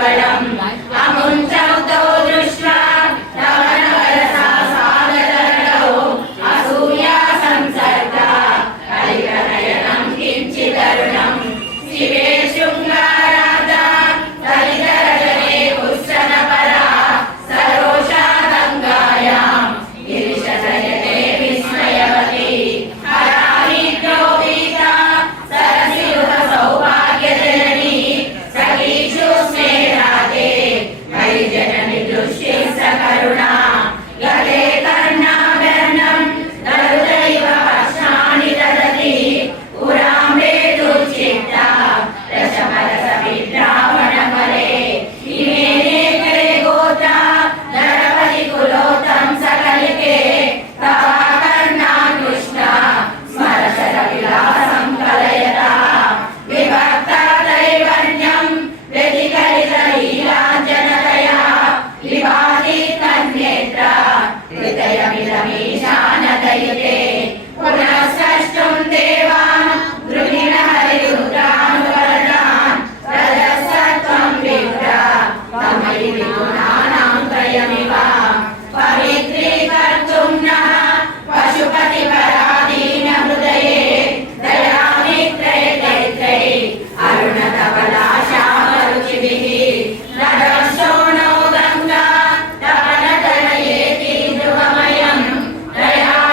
ప్రబలం అముంచౌతో దృష్ట్యా Yeah.